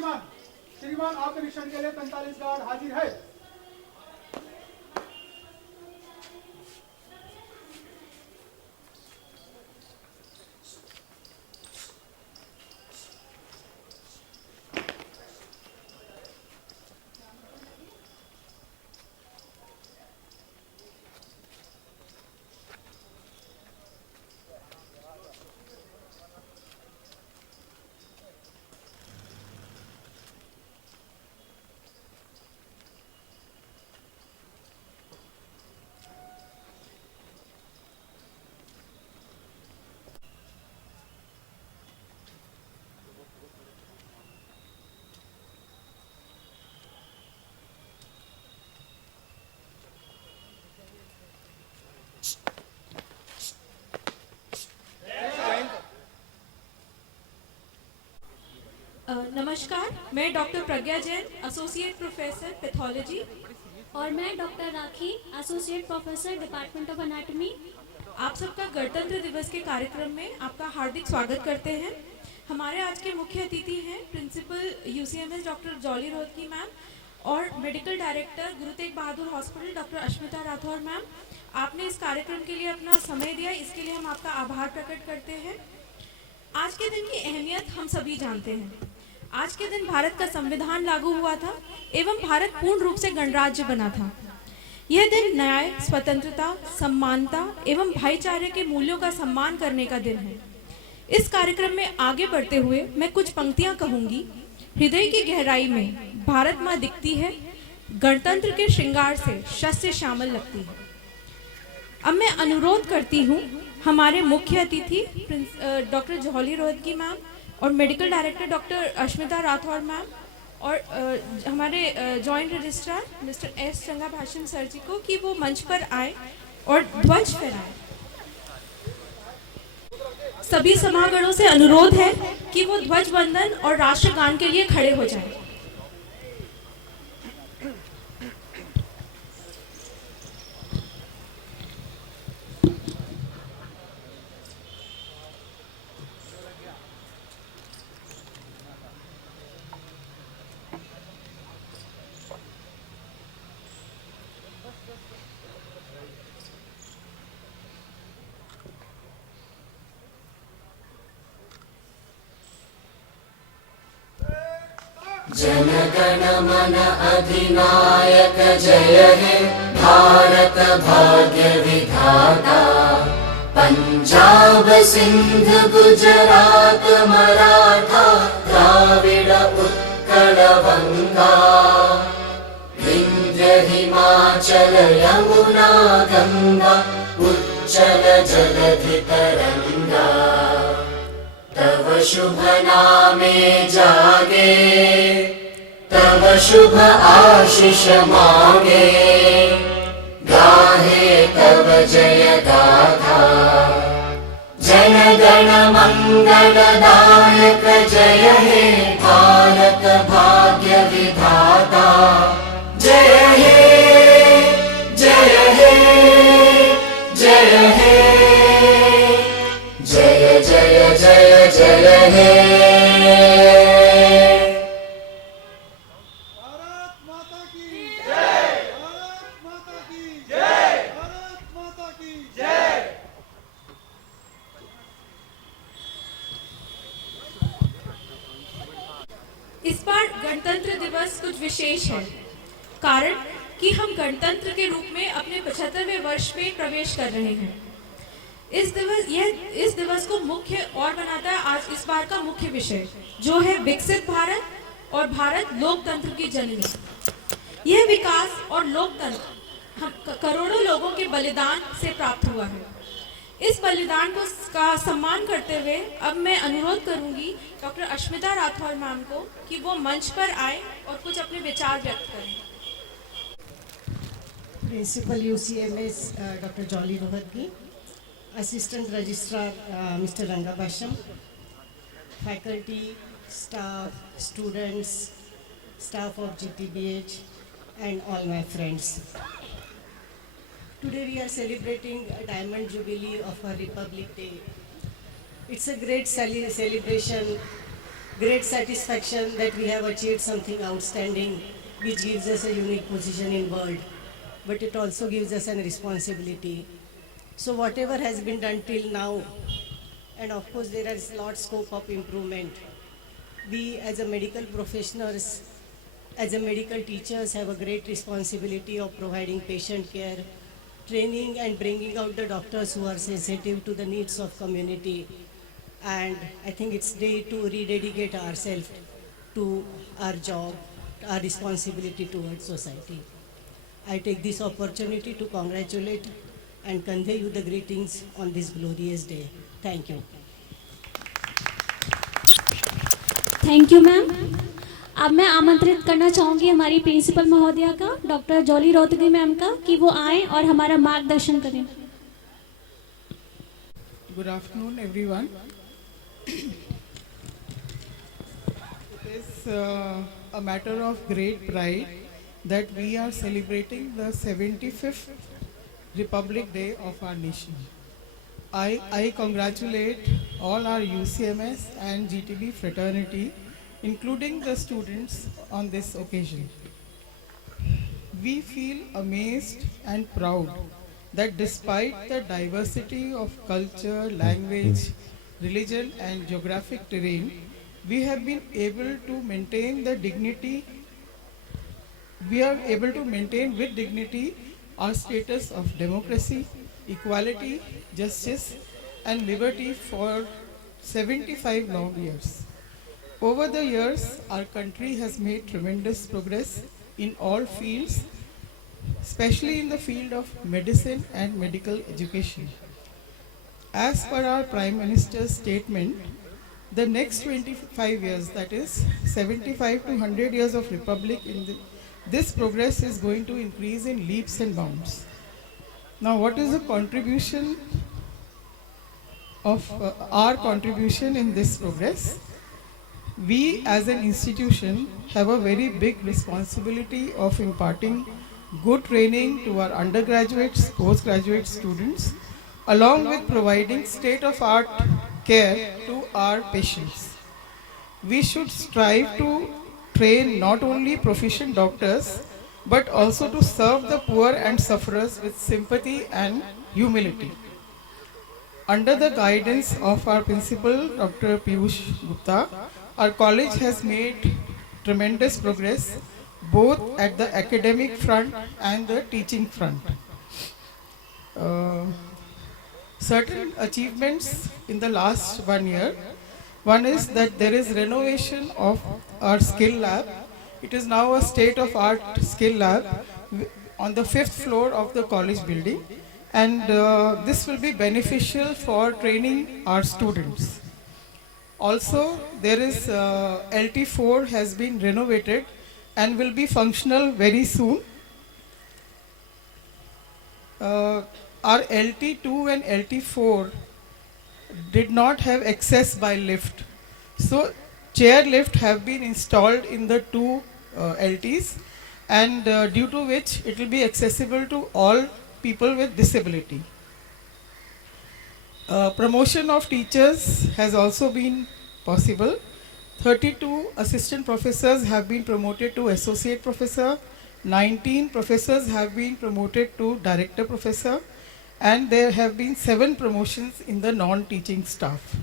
श्रीमान आपके निरीक्षण के लिए 45 गार्ड हाजिर है। नमस्कार, मैं डॉक्टर प्रज्ञा जैन, एसोसिएट प्रोफेसर पैथोलॉजी। और मैं doctor rakhi, associate professor department of anatomy. आप सबका गणतंत्र दिवस के कार्यक्रम में आपका हार्दिक स्वागत करते हैं। हमारे आज के मुख्य अतिथि हैं principal UCMS doctor Jolly Rohatgi ma'am और medical director Guru Tegh Bahadur hospital doctor Ashmita Rathore ma'am. आपने इस कार्यक्रम के लिए अपना समय दिया, इसके लिए हम आपका आभार प्रकट करते हैं। आज के दिन की अहमियत हम सभी जानते हैं। आज के दिन भारत का संविधान लागू हुआ था एवं भारत पूर्ण रूप से गणराज्य बना था। यह दिन न्याय, स्वतंत्रता, समानता एवं भाईचारे के मूल्यों का सम्मान करने का दिन है। इस कार्यक्रम में आगे बढ़ते हुए मैं कुछ पंक्तियां कहूंगी। हृदय की गहराई में भारत माँ दिखती है, गणतंत्र के श्रृंगार से शस्त्र श्यामल लगती है। अब मैं अनुरोध करती हूँ हमारे मुख्य अतिथि डॉक्टर जॉली रोहतगी मैम और medical director doctor Ashmita Rathore ma'am और हमारे joint registrar mister S Changabhashan sir ji को कि वो मंच पर आए और ध्वज फहराएं। सभी समागणों से अनुरोध है कि वो ध्वज वंदन और राष्ट्रगान के लिए खड़े हो जाएं। जनगण मन अधिनायक जय हे भारत भाग्य विधाता। पंजाब सिंध गुजरात मराठा द्राविड़ उत्कल बंगा। विंध्य हिमाचल यमुना गंगा उच्चल जलधि तरंगा। तव शुभ नामे जागे, तव शुभ आशीष मांगे। गाहे तव जय गाथा, जन गण मंगलदायक जय हे भारत भाग्य विधाता। जय हे जय हे जय हे जय जय जय जय हे। भारत माता की जय, भारत माता की जय, भारत माता की जय। इस बार गणतंत्र दिवस कुछ विशेष है, कारण कि हम गणतंत्र के रूप में अपने 75वें वर्ष में प्रवेश कर रहे हैं। इस दिवस को मुख्य और बनाता है आज इस बार का मुख्य विषय, जो है विकसित भारत और भारत लोकतंत्र की जननी। यह विकास और लोकतंत्र हम करोड़ों लोगों के बलिदान से प्राप्त हुआ है। इस बलिदान का सम्मान करते हुए अब मैं अनुरोध करूंगी डॉक्टर अश्मिता राठौर मैम को कि वो मंच पर आए और कुछ अपने विचार व्यक्त करें। Principal UCMS doctor Jolly Rohatgi, assistant registrar mister Rangabhasham, faculty, staff, students, staff of GTBH, and all my friends. Today we are celebrating a Diamond Jubilee of our Republic Day. It's a great celebration great satisfaction that we have achieved something outstanding, which gives us a unique position in world, but it also gives us a responsibility. So whatever has been done till now, and of course there is lot scope of improvement. We as a medical professionals, as a medical teachers, have a great responsibility of providing patient care, training and bringing out the doctors who are sensitive to the needs of community. And I think it's day to rededicate ourselves to our job, our responsibility towards society. I take this opportunity to congratulate and convey you the greetings on this glorious day. Thank you. Thank you ma'am. अब मैं आमंत्रित करना चाहूँगी हमारी principal महोदया का, doctor Jolly Rohatgi ma'am का, कि वो आएँ और हमारा मार्गदर्शन करें। Good afternoon, everyone. It is a matter of great pride that we are celebrating the 75th Republic Day of our nation. I congratulate all our UCMS and GTB fraternity, including the students, on this occasion. We feel amazed and proud that despite the diversity of culture, language, religion and geographic terrain, we have been able to maintain the dignity, we are able to maintain with dignity our status of democracy, equality, justice and liberty for 75 long years. Over the years, our country has made tremendous progress in all fields, especially in the field of medicine and medical education. As per our Prime Minister's statement, the next 25 years, that is 75 to 100 years of Republic, this progress is going to increase in leaps and bounds. Now, what is the contribution of our contribution in this progress? We as an institution have a very big responsibility of imparting good training to our undergraduates, postgraduate students, along with providing state-of-art care to our patients. We should strive to train not only proficient doctors, but also to serve the poor and sufferers with sympathy and humility. Under the guidance of our principal, Dr. Piyush Gupta, our college has made tremendous progress both at the academic front and the teaching front. Certain achievements in the last 1 year. One is that there is renovation of our skill lab. It is now a state-of-art skill lab on the 5th floor of the college building, and this will be beneficial for training our students. Also, there is LT4 has been renovated and will be functional very soon. Our LT2 and LT4 did not have access by lift. So chair lift have been installed in the two LTs, and due to which it will be accessible to all people with disability. Promotion of teachers has also been possible. 32 assistant professors have been promoted to associate professor, 19 professors have been promoted to director professor, and there have been 7 promotions in the non-teaching staff.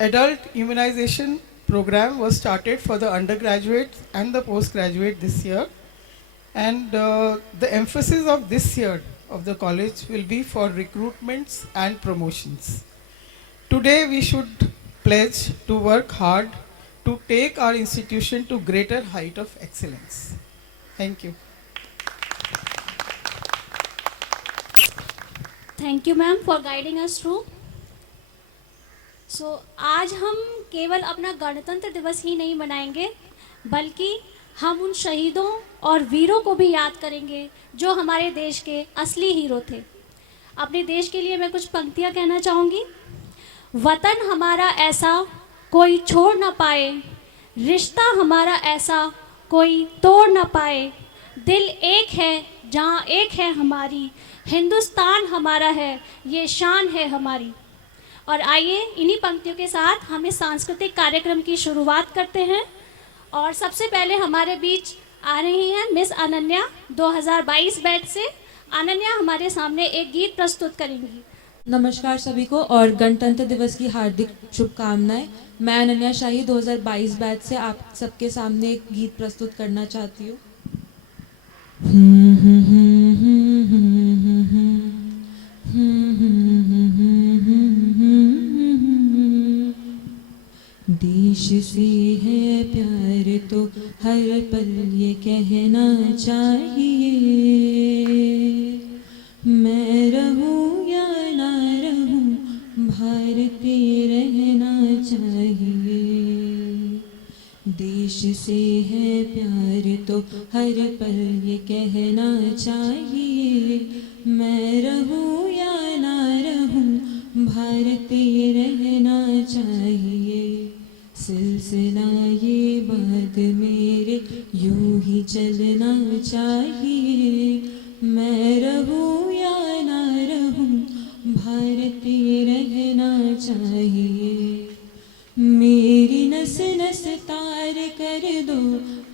Adult immunization program was started for the undergraduates and the postgraduate this year, and the emphasis of this year of the college will be for recruitments and promotions. Today we should pledge to work hard to take our institution to greater height of excellence. Thank you. Thank you ma'am for guiding us through. So आज हम केवल अपना गणतंत्र दिवस ही नहीं मनाएंगे, बल्कि हम उन शहीदों और वीरों को भी याद करेंगे जो हमारे देश के असली हीरो थे। अपने देश के लिए मैं कुछ पंक्तियाँ कहना चाहूँगी। वतन हमारा ऐसा कोई छोड़ ना पाए, रिश्ता हमारा ऐसा कोई तोड़ ना पाए, दिल एक है जहाँ एक है हमारी, हिंदुस्तान हमारा है ये शान है हमारी। और आइए इन्हीं पंक्तियों के साथ हम इस सांस्कृतिक कार्यक्रम की शुरुआत करते हैं। और सबसे पहले हमारे बीच आ रही हैं मिस अनन्या 2022 बैच से। अनन्या हमारे सामने एक गीत प्रस्तुत करेंगी। नमस्कार सभी को और गणतंत्र दिवस की हार्दिक शुभकामनाएं। मैं अनन्या शाही 2022 बैच से आप सबके सामने एक गीत प्रस्तुत करना चाहती हूँ। देश से है प्यार तो हर पल ये कहना चाहिए, मैं रहूं या ना रहूं भारतीय रहना चाहिए। देश से है प्यार तो हर पल ये कहना चाहिए, मैं रहूं या ना रहूं भारतीय रहना चाहिए। सिलसिला ये बात मेरे यूं ही चलना चाहिए, मैं रहूं या ना रहूं भारतीय रहना चाहिए। मेरी नस नस तार कर दो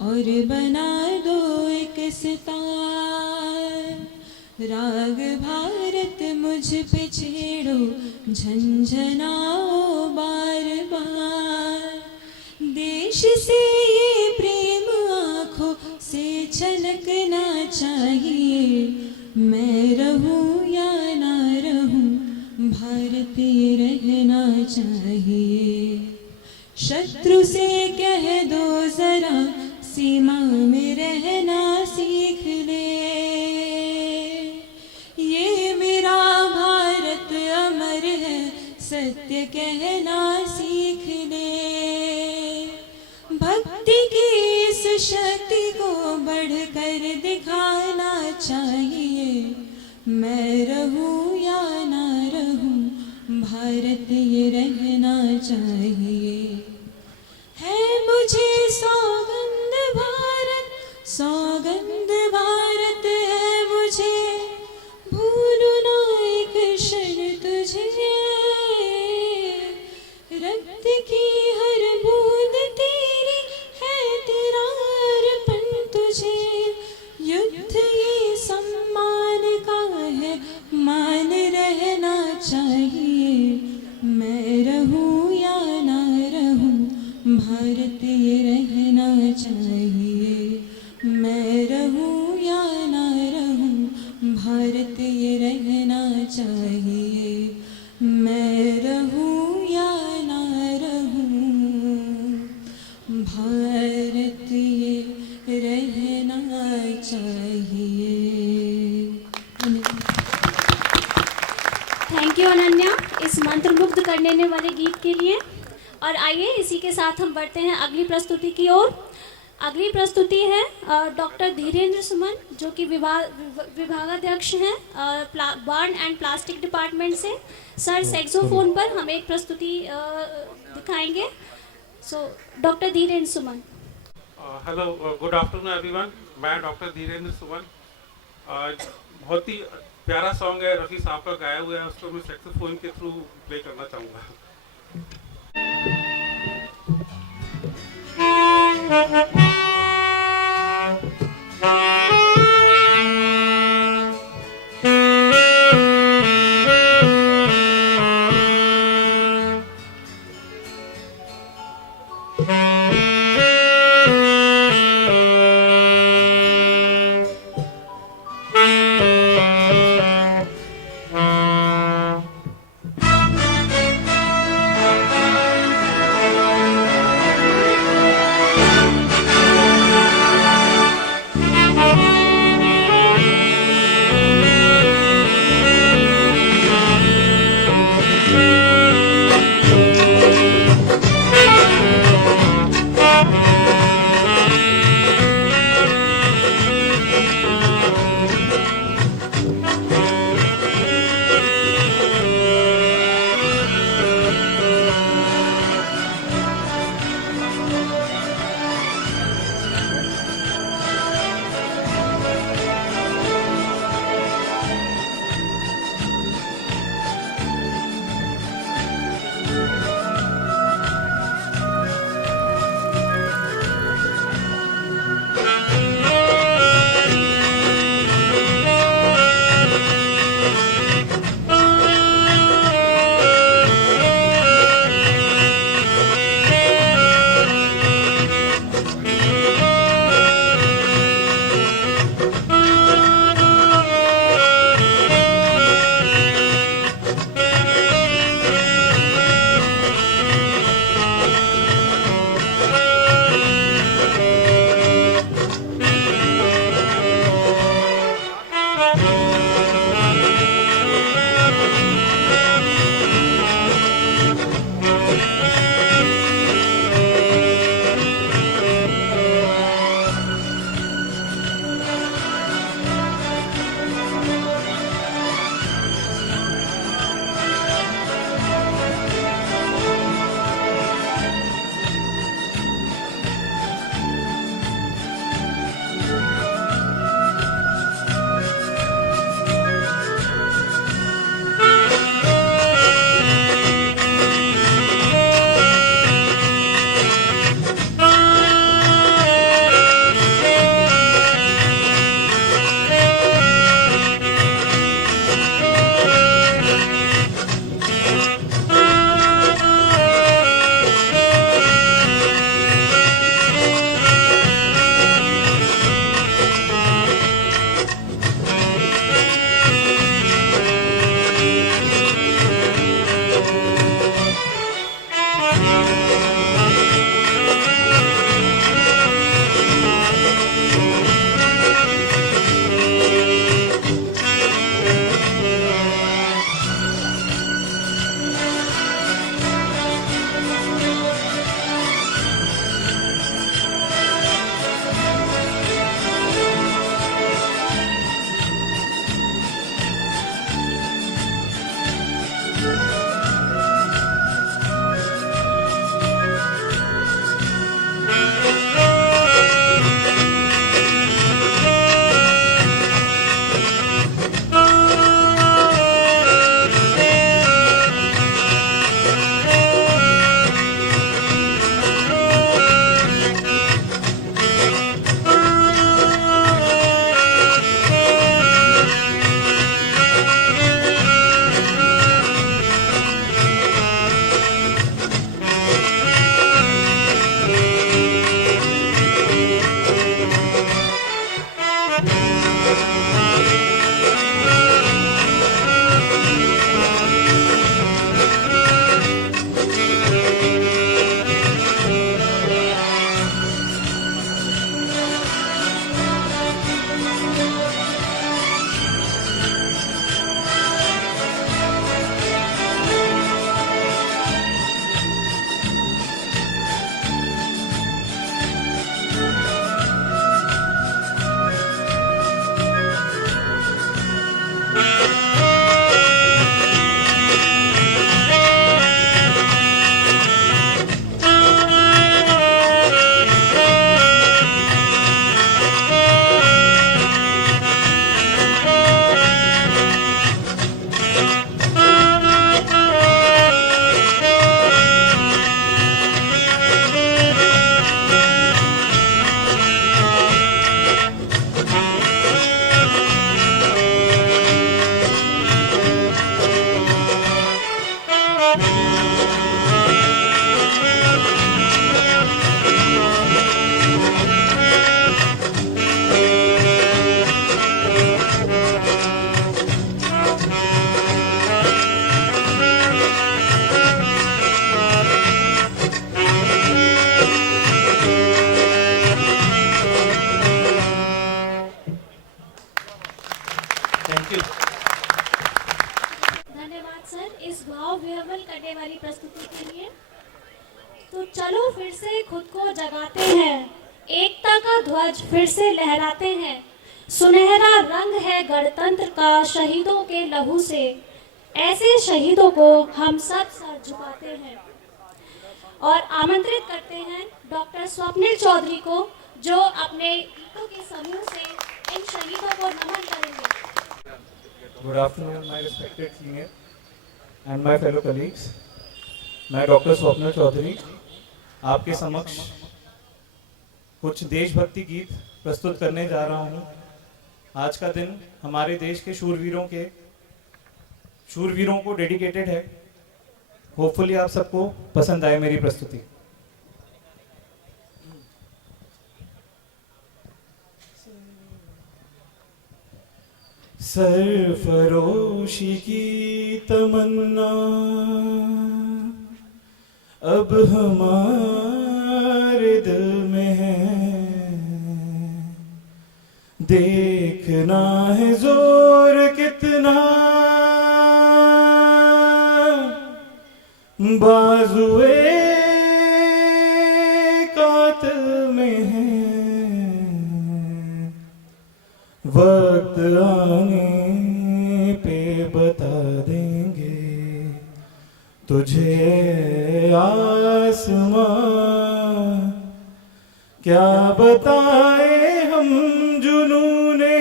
और बना दो एक सितार, राग भारत मुझ पे छेड़ो झंझनाओ बार बार। देश से ये प्रेम आँखों से छलकना चाहिए, मैं रहूं या ना रहूं भारतीय रहना चाहिए। शत्रु से कह दो जरा सीमा में रहना सीख ले, ये मेरा भारत अमर है सत्य कहना सीख ले। भक्ति की इस शक्ति को बढ़कर दिखाना चाहिए, मैं रहूं या ना रहूं भारतीय रहना चाहिए। है मुझे सौगंध भारत, सौगंध भारत है मुझे, भूलूं ना एक क्षण तुझे। रक्त की हर बूंद तेरी है, तेरा अर्पण तुझे। युद्ध ये सम्मान का है, मान रहना चाहिए, मैं रहूं या ना रहूं भारतीय रहना चाहिए, मैं रहूं या ना रहूं भारतीय रहना चाहिए, मैं रहूं या ना रहूं भारतीय रहना चाहिए। थैंक यू अनन्या इस मंत्रमुग्ध करने वाले गीत के लिए। और आइए इसी के साथ हम बढ़ते हैं अगली प्रस्तुति की ओर। अगली प्रस्तुति है डॉक्टर धीरेन्द्र सुमन, जो कि विभागाध्यक्ष हैं बर्न एंड प्लास्टिक डिपार्टमेंट से। सर सैक्सोफोन पर हमें एक प्रस्तुति दिखाएंगे। So doctor Dhirendra Suman. Hello, good afternoon everyone. मैं डॉक्टर धीरेन्द्र सुमन। बहुत ही प्यारा सॉन्ग है, रफ़ी साहब का गाया हुआ है, उसको मैं सैक्सोफोन के थ्रू प्ले करना चाहूँगा। धन्यवाद सर इस भाव विह्वल करने वाली प्रस्तुति के लिए। तो चलो फिर से खुद को जगाते हैं, एकता का ध्वज फिर से लहराते हैं। सुनहरा रंग है गणतंत्र का शहीदों के लहू से, ऐसे शहीदों को हम सब सर झुकाते हैं। और आमंत्रित करते हैं डॉक्टर स्वप्निल चौधरी को, जो अपने गीतों के समूह से इन शहीदों को नमन करेंगे। Good afternoon, my respected senior and my fellow colleagues. मैं डॉक्टर स्वप्निल चौधरी आपके समक्ष कुछ देशभक्ति गीत प्रस्तुत करने जा रहा हूँ। आज का दिन हमारे देश के शूरवीरों को डेडिकेटेड है। होपफुली आप सबको पसंद आए मेरी प्रस्तुति। सरफरोशी की तमन्ना अब हमारे दिल में है, देखना है जोर कितना बाजुए कातिल में है। वक्त आने पे बता देंगे तुझे आसमां, क्या बताए हम जुनूने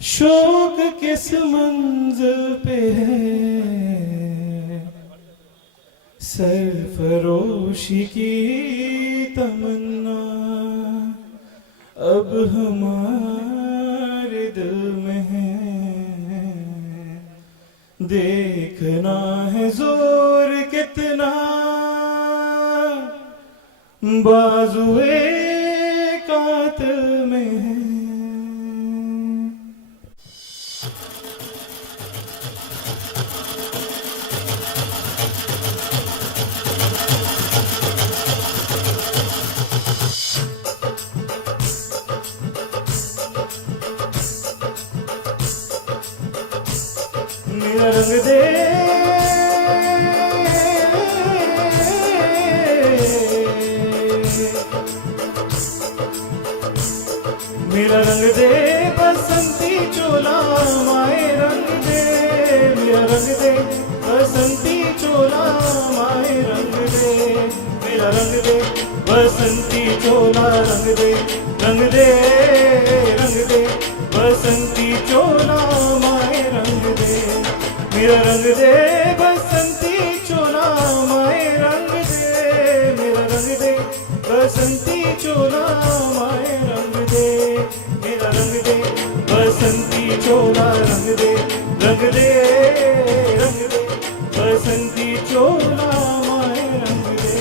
शौक किस मंजिल पे है। सरफरोशी की तमन्ना अब हमारे दिल में है, देखना है जोर कितना बाजुए कातिल में है। मेरा रंग दे, मेरा रंग दे बसंती चोला माए रंग दे, मेरा रंग दे बसंती चोला माए रंग दे, मेरा रंग दे बसंती चोला रंग दे, रंग दे, रंग दे बसंती चोला माए रंग दे, मेरा रंग दे बसंती चोला माए रंग दे, मेरा रंग दे बसंती चोला माए रंग दे, मेरा रंग दे बसंती चोला रंग दे, रंग दे, रंग दे बसंती चोला माए रंग दे।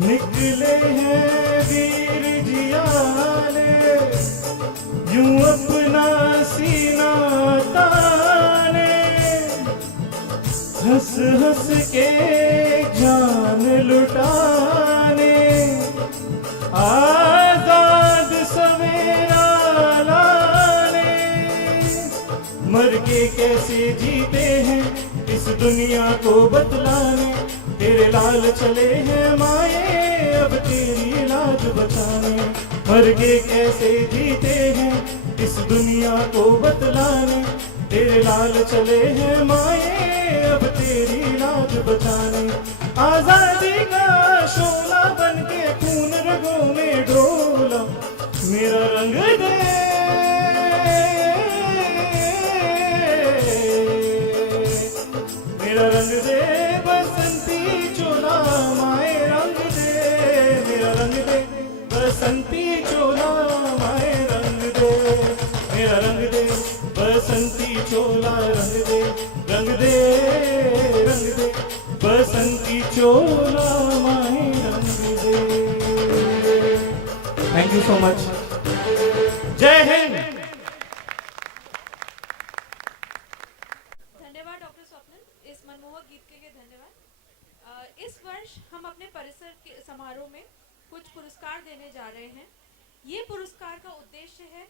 निकले हैं वीर जियाने यूं अपना सीना ताने, हंस हंस के जान लुटाने, आजाद सवेरा लाने, मर के कैसे जीते हैं इस दुनिया को बतलाने, तेरे लाल चले हैं माए अब तेरी लाज बचाने, मर के कैसे जीते हैं इस दुनिया को बतलाने, तेरे लाल चले हैं माए अब तेरी लाज बचाने, आजादी का शोला बन के खून रगों में डोला, मेरा रंग दे, मेरा रंग दे बसंती चोला माए रंग दे, मेरा रंग दे बसंती चोला माए रंग दे, मेरा रंग दे बसंती चोला रंग दे, रंग दे, रंग दे बसंती चोला माए रंग दे। Thank you so much. जय हिंद। धन्यवाद डॉक्टर स्वप्निल, इस मनमोहक गीत के लिए धन्यवाद। इस वर्ष हम अपने परिसर के समारोह में कुछ पुरस्कार देने जा रहे हैं। ये पुरस्कार का उद्देश्य है,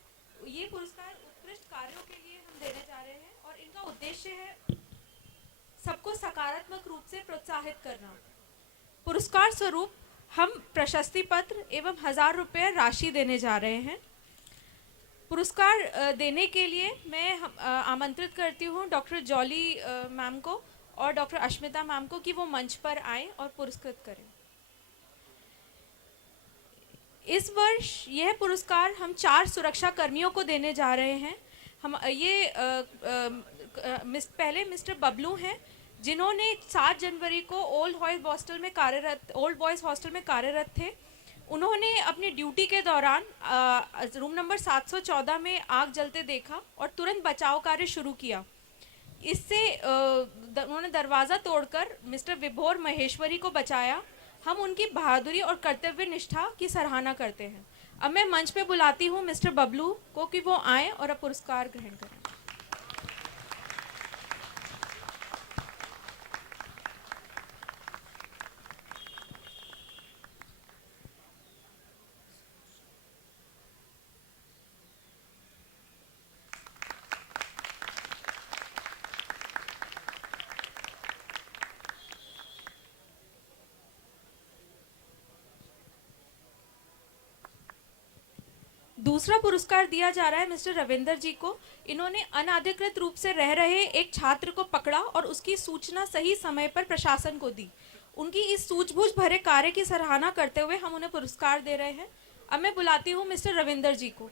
ये पुरस्कार उत्कृष्ट कार्यों के लिए हम देने जा रहे हैं और इनका उद्देश्य है सबको सकारात्मक रूप से प्रोत्साहित करना। पुरस्कार स्वरूप हम प्रशस्ति पत्र एवं 1000 रुपये राशि देने जा रहे हैं। पुरस्कार देने के लिए मैं आमंत्रित करती हूँ डॉक्टर जॉली मैम को और डॉक्टर अश्मिता मैम को कि वो मंच पर आएं और पुरस्कृत करें। इस वर्ष यह पुरस्कार हम 4 सुरक्षा कर्मियों को देने जा रहे हैं। हम ये पहले मिस्टर बबलू हैं जिन्होंने 7 जनवरी को ओल्ड बॉयज़ हॉस्टल में कार्यरत थे। उन्होंने अपनी ड्यूटी के दौरान रूम नंबर 714 में आग जलते देखा और तुरंत बचाव कार्य शुरू किया। इससे उन्होंने दरवाज़ा तोड़कर मिस्टर विभोर महेश्वरी को बचाया। हम उनकी बहादुरी और कर्तव्य निष्ठा की सराहना करते हैं। अब मैं मंच पे बुलाती हूँ मिस्टर बबलू को कि वो आएँ और अब पुरस्कार ग्रहण करें। दूसरा पुरस्कार दिया जा रहा है मिस्टर रविंदर जी को। इन्होंने अनाधिकृत रूप से रह रहे एक छात्र को पकड़ा और उसकी सूचना सही समय पर प्रशासन को दी। उनकी इस सूझबूझ भरे कार्य की सराहना करते हुए हम उन्हें पुरस्कार दे रहे हैं। अब मैं बुलाती हूँ मिस्टर रविंदर जी को।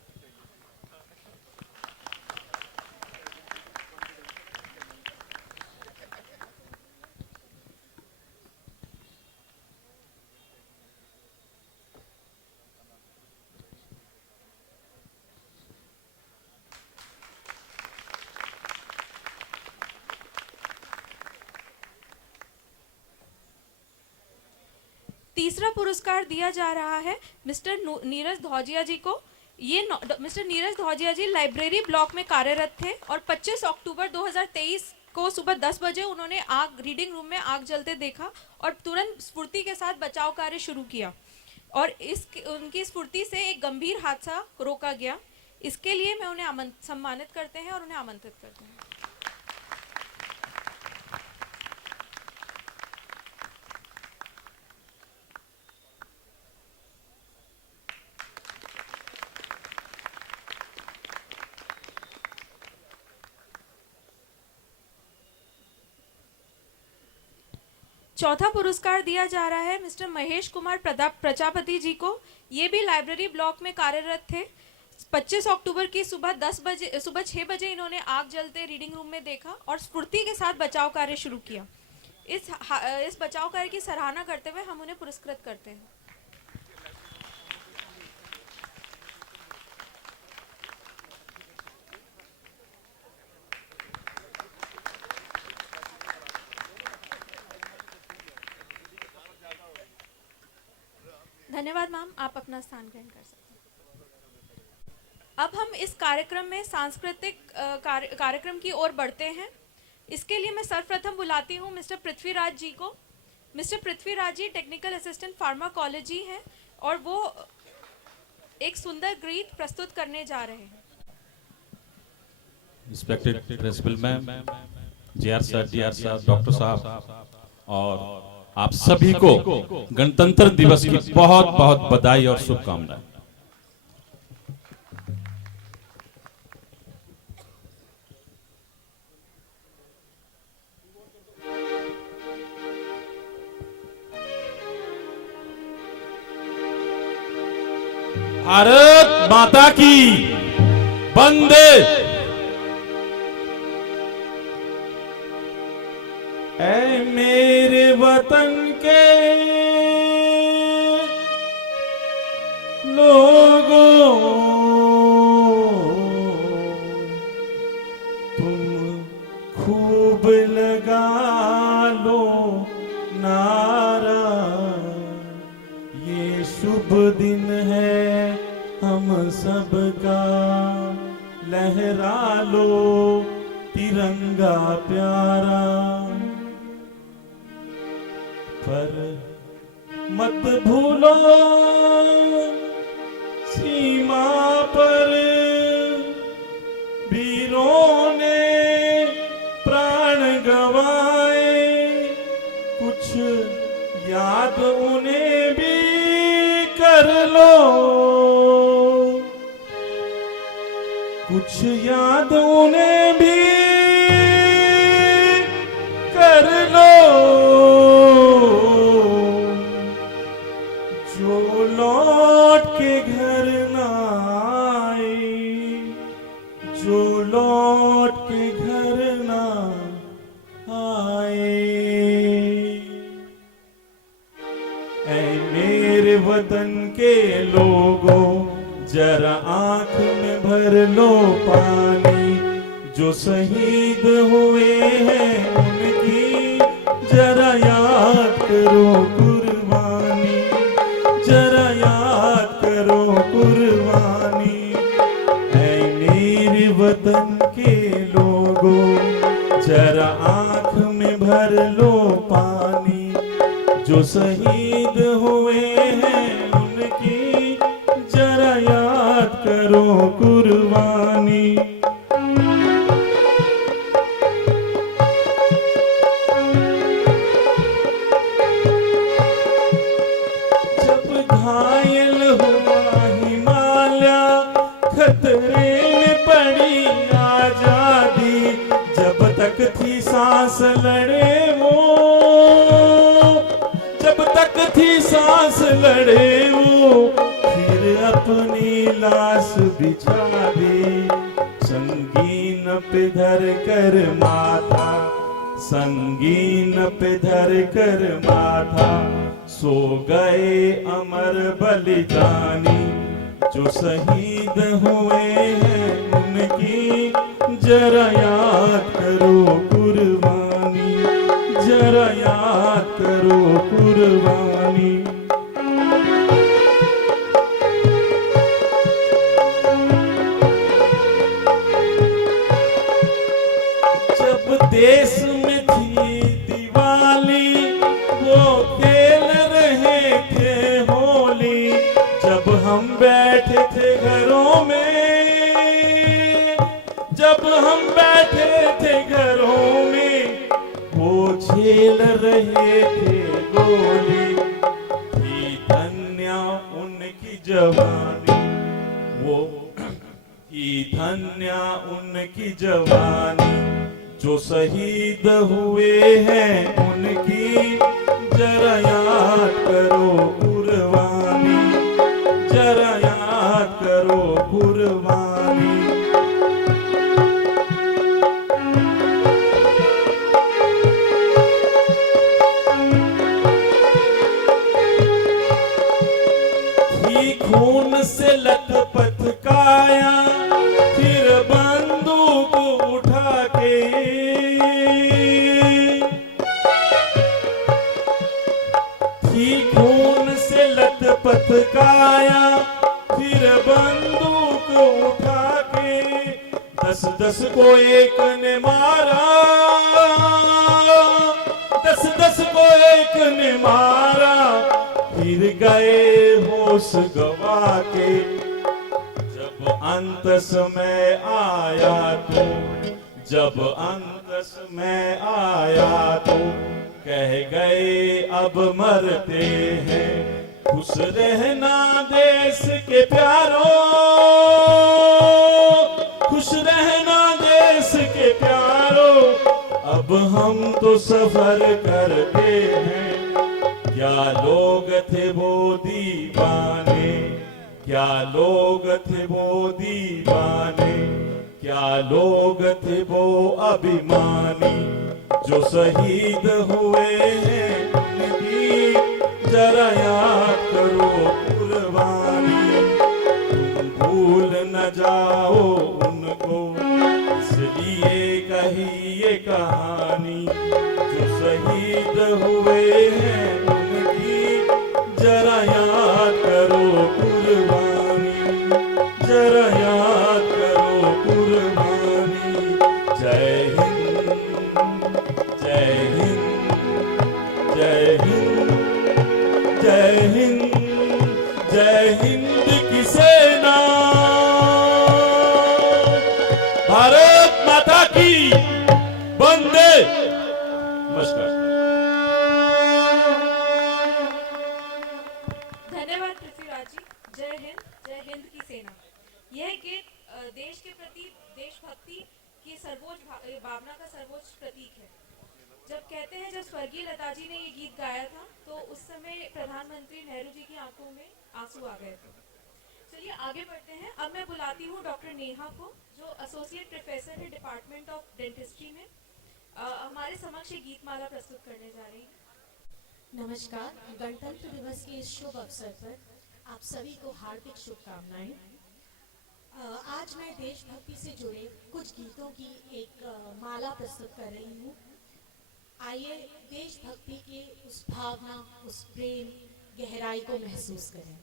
तीसरा पुरस्कार दिया जा रहा है मिस्टर नीरज धौजिया जी को। ये मिस्टर नीरज धौजिया जी लाइब्रेरी ब्लॉक में कार्यरत थे और 25 अक्टूबर 2023 को सुबह 10 बजे उन्होंने रीडिंग रूम में आग जलते देखा और तुरंत स्फूर्ति के साथ बचाव कार्य शुरू किया और उनकी स्फूर्ति से एक गंभीर हादसा रोका गया। इसके लिए मैं उन्हें सम्मानित करते हैं और उन्हें आमंत्रित करते हैं। चौथा पुरस्कार दिया जा रहा है मिस्टर महेश कुमार प्रजापति जी को। ये भी लाइब्रेरी ब्लॉक में कार्यरत थे। 25 अक्टूबर की सुबह 6 बजे इन्होंने आग जलते रीडिंग रूम में देखा और स्फूर्ति के साथ बचाव कार्य शुरू किया। इस बचाव कार्य की सराहना करते हुए हम उन्हें पुरस्कृत करते हैं। धन्यवाद मैम, आप अपना स्थान ग्रहण कर सकते हैं। अब हम इस कार्यक्रम में सांस्कृतिक कार्यक्रम की ओर बढ़ते हैं। इसके लिए मैं सर्वप्रथम बुलाती हूँ मिस्टर पृथ्वीराज जी को। मिस्टर पृथ्वीराज जी टेक्निकल असिस्टेंट फार्माकोलॉजी हैं और वो एक सुंदर गीत प्रस्तुत करने जा रहे हैं। Respected principal ma'am, JR sir, DR साहब, डॉक्टर साहब और आप सभी को गणतंत्र दिवस की बहुत बहुत बधाई और शुभकामनाएं। भारत माता की वंदे। ऐ मेरे वतन के लोगों, तुम खूब लगा लो नारा, ये शुभ दिन है हम सबका, लहरा लो तिरंगा प्यारा। पर मत भूलो सीमा पर वीरों ने प्राण गंवाए, कुछ याद उन्हें भी कर लो, कुछ याद उन्हें भी कर लो। जो लौट के घर ना आए, जो लौट के घर ना आए। ऐ मेरे वतन के लोगों, जरा आंख में भर लो पानी, जो शहीद हुए हैं उनकी जरा याद करो कुर्बानी, जरा याद करो कुर्बानी। ऐ मेरे वतन के लोगों, जरा आंख में भर लो पानी, जो शहीद हुए हैं उनकी जरा याद करो कुर्बानी। जब घायल हुआ हिमालय, सांस लड़े वो, जब तक थी सांस लड़े वो, फिर अपनी लाश बिछा दी, संगीन पे धर कर माथा, संगीन पे धर कर माथा, सो गए अमर बलिदानी, जो शहीद हुए हैं उनकी जरा याद करो कुर्बानी, जरा याद करो कुर्बानी। जब देश में थी दिवाली, वो खेल रहे थे होली, जब हम बैठे थे घरों में, जब हम बैठे थे घरों में, वो झेल रहे थे गोली, थी धन्य उनकी जवानी, वो थी धन्य उनकी जवानी, जो शहीद हुए हैं उनकी जरा याद करो कुर्बानी, जरा याद करो कुर्बानी। थी खून से लथपथ काया, फिर बंदूक उठा के, थी खून से लथपथ काया, फिर बंदूक उठा के, 10-10 को एक ने मारा, 10-10 को एक ने मारा, फिर गए होश गवा के, जब अंत समय आया तो, जब अंत समय आया तो, कह गए अब मरते हैं, खुश रहना देश के प्यारों, खुश रहना देश के प्यारों, अब हम तो सफर करते हैं, क्या लोग थे वो दीवाने, क्या लोग थे वो दीवाने, क्या लोग थे वो अभिमानी, जो शहीद हुए हैं उनकी जरा याद करो कुर्बानी, तुम भूल न जाओ उनको, इसलिए कही ये कहानी, जो शहीद हुए हैं उनकी जरा याद करो कुर्बानी, जरा याद करो कुर्बानी। जय हिंद, जय हिंद, जय हिंद, जय हिंद, जय हिंद की सेना, भारत माता की वंदे। नमस्कार। धन्यवाद पृथ्वीराज जी। जय हिंद की सेना। यह गीत देश के प्रति देशभक्ति की सर्वोच्च भावना का सर्वोच्च प्रतीक है। जब कहते हैं जब स्वर्गीय लता जी ने ये गीत गाया था तो उस समय प्रधानमंत्री नेहरू जी की आंखों में आंसू आ गए थे। चलिए आगे बढ़ते हैं। अब मैं बुलाती हूँ डॉक्टर नेहा को, जो एसोसिएट प्रोफेसर है डिपार्टमेंट ऑफ डेंटिस्ट्री में, हमारे समक्ष ये गीतमाला प्रस्तुत करने जा रही है। नमस्कार। गणतंत्र दिवस के इस शुभ अवसर पर आप सभी को हार्दिक शुभकामनाएं। आज मैं देशभक्ति से जुड़े कुछ गीतों की एक माला प्रस्तुत कर रही हूँ। आइए देशभक्ति के उस भावना, उस प्रेम, गहराई को महसूस करें।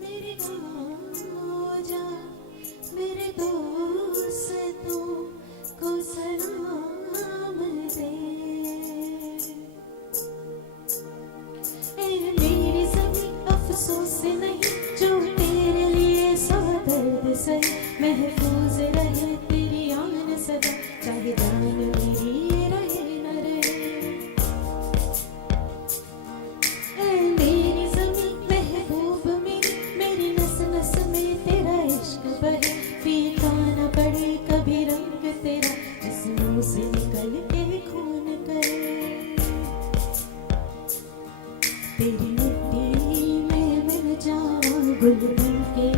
मेरे गाँव तेरी मिट्टी में मिल जाऊं गुल बन के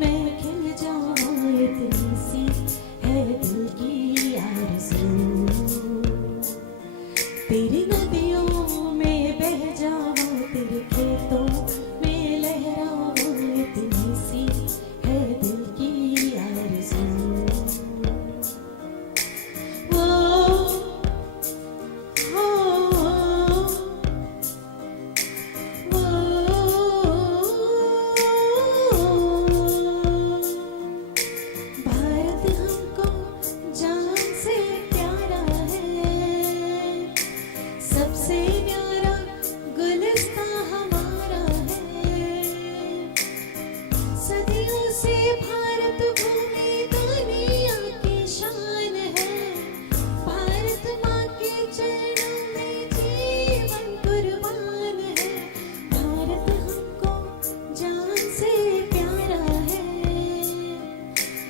मैं खिल जाऊं इतनी सी है दिल की आरज़ू तेरी नदियों में बह जाऊं तेरे खेतों में लहराऊं इतनी सी है दिल की आरज़ू भारत हमको जान से प्यारा है सबसे न्यारा गुलिस्तां हमारा है सदियों से भारत भूमि दुनिया की शान है भारत माँ के चरणों में जीवन कुर्बान है भारत हमको जान से प्यारा है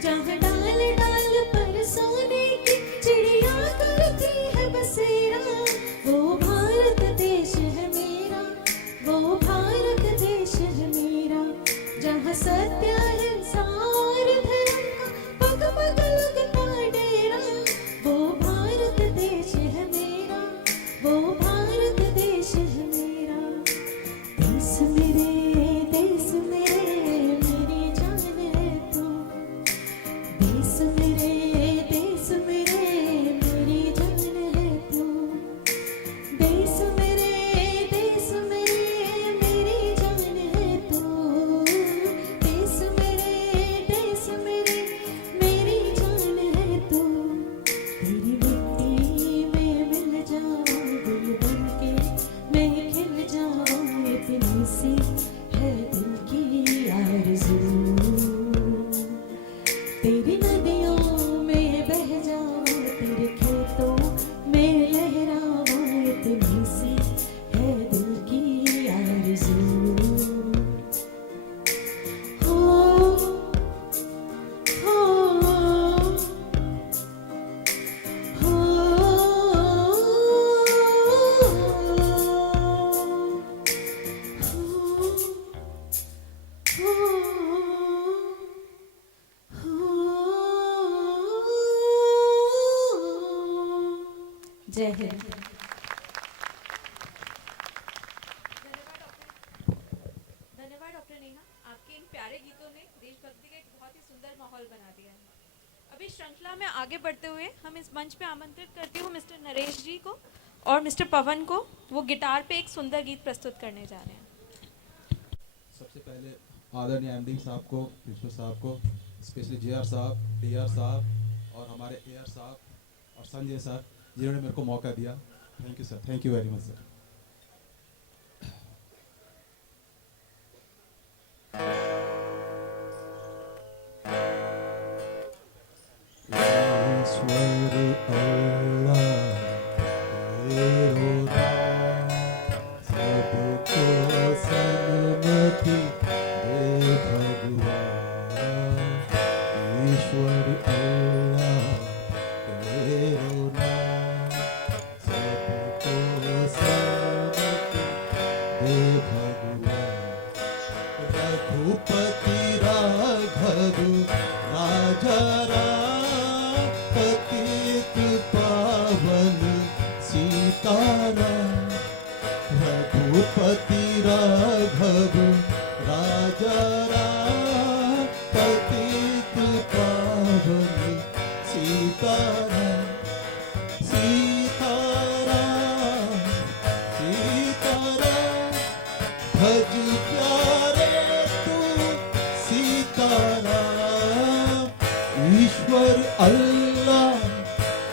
जहाँ डाल डाल पर सोने की चिड़िया करती है बसेरा वो भारत देश है मेरा वो भारत देश है मेरा जहाँ सत्य अहिंसा और धर्म का पग पग लगता डेरा वो भारत देश है मेरा वो भारत देश है मेरा देश मेरे मेरी जान है तू देश मेरे मेरी जान है तू देश मेरे मेरी जान है तू देश मेरे मेरी जान है तू तेरी मिट्टी में मिल जाऊं गुल बन के मैं खिल जाऊं इतनी सी है दिल की आरज़ू तेरी नदियों में बह जाऊं तेरे खेतों में लहराऊं इतनी सी है दिल की आरज़ू हो जय हिंद धन्यवाद डॉक्टर नेहा, आपके इन प्यारे गीतों ने देशभक्ति का एक बहुत ही सुंदर माहौल बना दिया है। अभी श्रृंखला में आगे बढ़ते हुए हम इस मंच पे आमंत्रित करती हूँ मिस्टर नरेश जी को और मिस्टर पवन को। वो गिटार पे एक सुंदर गीत प्रस्तुत करने जा रहे हैं। सबसे पहले आदरणीय एमडी साहब को, प्रिंसिपल साहब को, स्पेशली जेआर साहब, डीआर साहब और हमारे एआर साहब और संजय सर जिन्होंने मेरे को मौका दिया। Thank you sir, thank you very much sir. Raghupati Raghav राजा राम पतित पावन सीताराम रघुपति राघव राजा राम पतित पावन सीताराम सीताराम सीताराम भज प्यारे तू सीताराम ईश्वर अल्लाह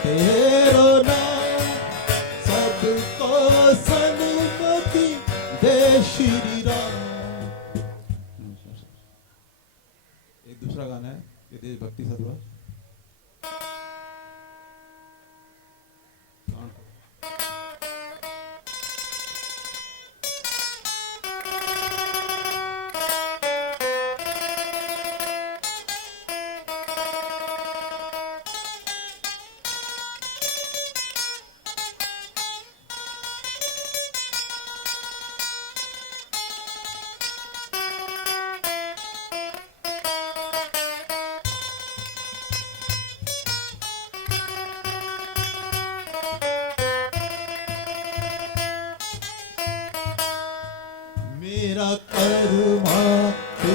तेरो नाम सबको सन्मति दे श्री राम। एक दूसरा गाना है ये देशभक्ति से जुड़ा। मेरा कर्मा तू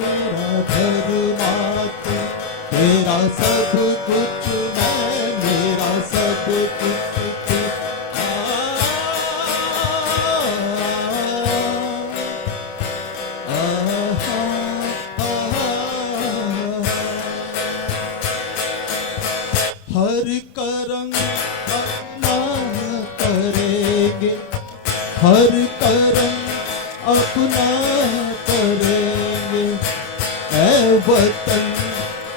मेरा धर्मा तू तेरा सब कुछ मैं मेरा सब कुछ तू हर करम अपना करेंगे हर करम अपना करेंगे ऐ वतन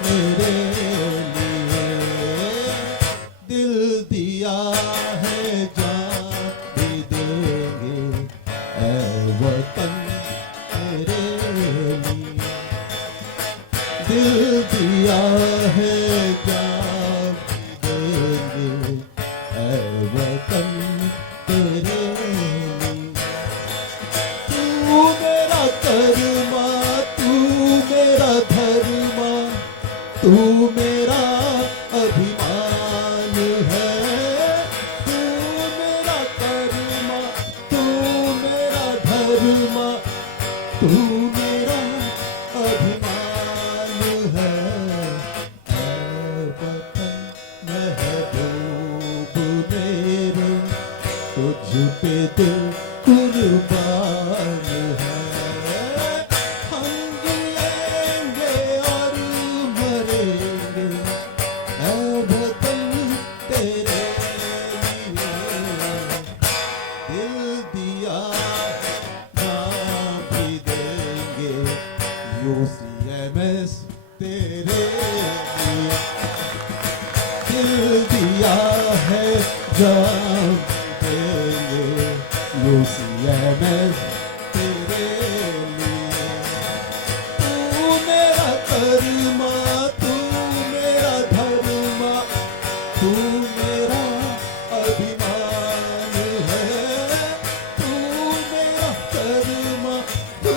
मेरे लिए दिल दिया है जान भी देंगे ऐ वतन मेरे लिए दिल दिया है जान भी देंगे ऐ वतन तेरे लिए तू मेरा कर्मा तू मेरा धर्मा तू मेरा अभिमान है तू मेरा कर्मा तू मेरा धर्मा तू मेरा अभिमान है ऐ वतन महबूब मेरे तुझ पे दिल कुर्बान है हम जिएंगे और मरेंगे ऐ वतन तेरे लिए दिल दिया जान भी देंगे UCMS तेरे लिए दिल दिया है जान देंगे UCMS तेरे लिए तू मेरा कर्मा तू मेरा धर्मा तू मेरा अभिमान है तू मेरा कर्मा तू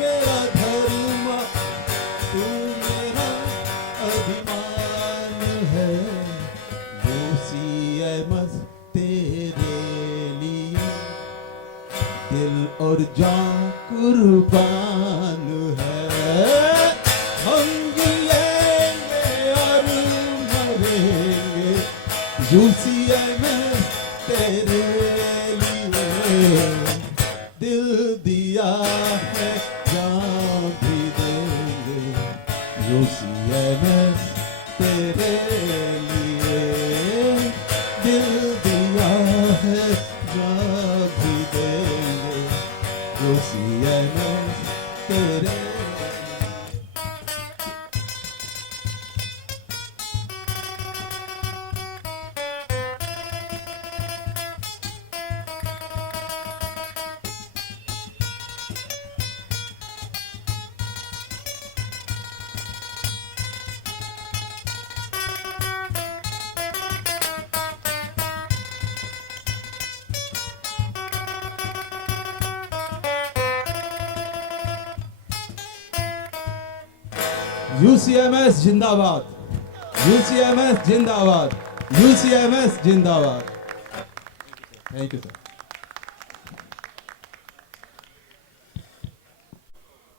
मेरा धर्मा तू मेरा अभिमान है UCMS तेरे लिए दिल और जान कुर्बान है हम जिएंगे और मरेंगे UCMS तेरे लिए दिल दिया है जान भी देंगे UCMS तेरे लिए दिल दिया है जान भी देंगे UCMS तेरे UCMS जिंदाबाद UCMS जिंदाबाद UCMS जिंदाबाद थैंक यू सर